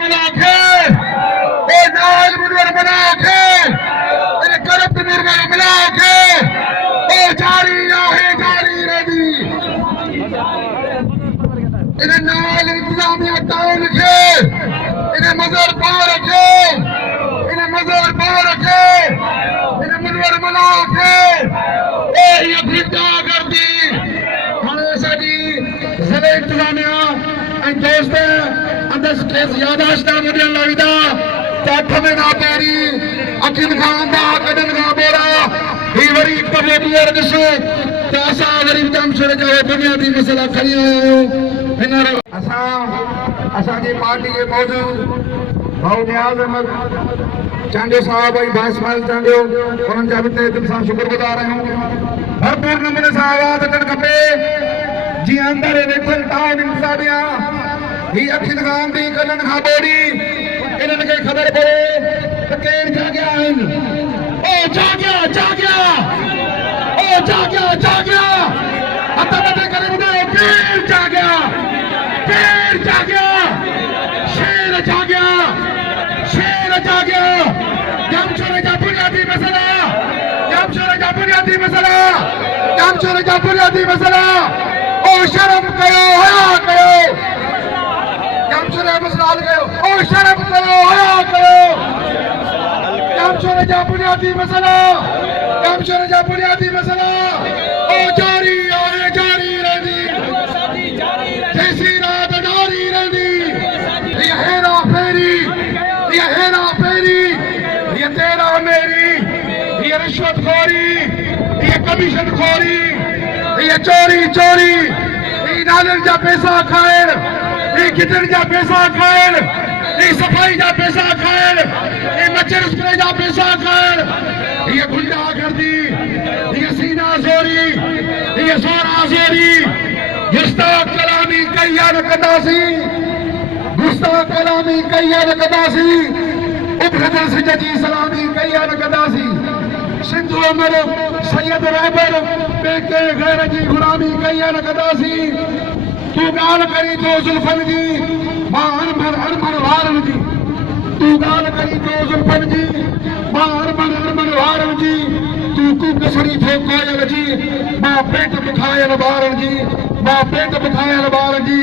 मिला के नाल मुनवर बना के करप्ट निर्णय मिला के जारी रही इन्हें नाल इंतजामिया टाउन के इन्हें मजर पा रखे इन्हें मुनवर बना के ये भिड्डा कर दी हमेशा जी जिले इंतजामिया दोस्त अंदर केस यादाश्त मुझे लगता तथ में ना पेरी अखिल खान दा कदन का बोरा ही वरी कबूतर दिसो तासा गरीब जाम छोड़े जाओ बुनियादी मसला खड़ी आयो हिनर असा जी पार्टी के मौजूद भाऊ नियाज अहमद चांडियो साहब भाई भाईस्माइल चांडियो उन्हनि जा बि दिल सां शुक्रगुज़ार आहियूं भरपूर नमूने सां आवाज़ अचणु खपे जीअं अंदरि वेठल टाउन इंतज़ामिया ही अखिल खान दी कदन खां बोरी इन्हनि खे ख़बर पए त केरु जाॻिया आहिनि ओ जाॻिया हथ मथे करे ॿुधायो केरु जाॻिया शेर जाॻिया जामशोरे जा बुनियादी मसला ओ शर्म कयो हया कयो जामशोरे मसला हल कयो ओ शर्म कयो हया कयो जामशोरे जा बुनियादी मसला ओ जारी रहंदी जैसी रात जारी रहंदी ये हेरा फेरी ये तेरा मेरी ये रिश्वतखोरी ये कमीशन खोरी ये चोरी ये नालन जा पैसा खाइण ये किचन जा पैसा खाइण ये सफाई जा पैसा खाइण ये मच्छर स्प्रे जा पैसा खाइण ये गुंडागर्दी ये सीना जोरी ये सोना जोरी गुस्ताख कलामी कईया न कंदासीं उभरंदड़ सिज जी सलामी कईया न कंदासीं सिंधु अमर सैयद रहबर बेके गैर जी गुलामी कईया न कंदासीं तूं ॻाल्हि करी थो ज़ुल्फ़नि जी मां अणमण वारनि जी तूं ॻाल्हि करी थो ज़ुल्फ़नि जी मां अणमण वारनि जी तूं कूक सड़ी थो कोयल जी मां पेट बुखायल ॿारनि जी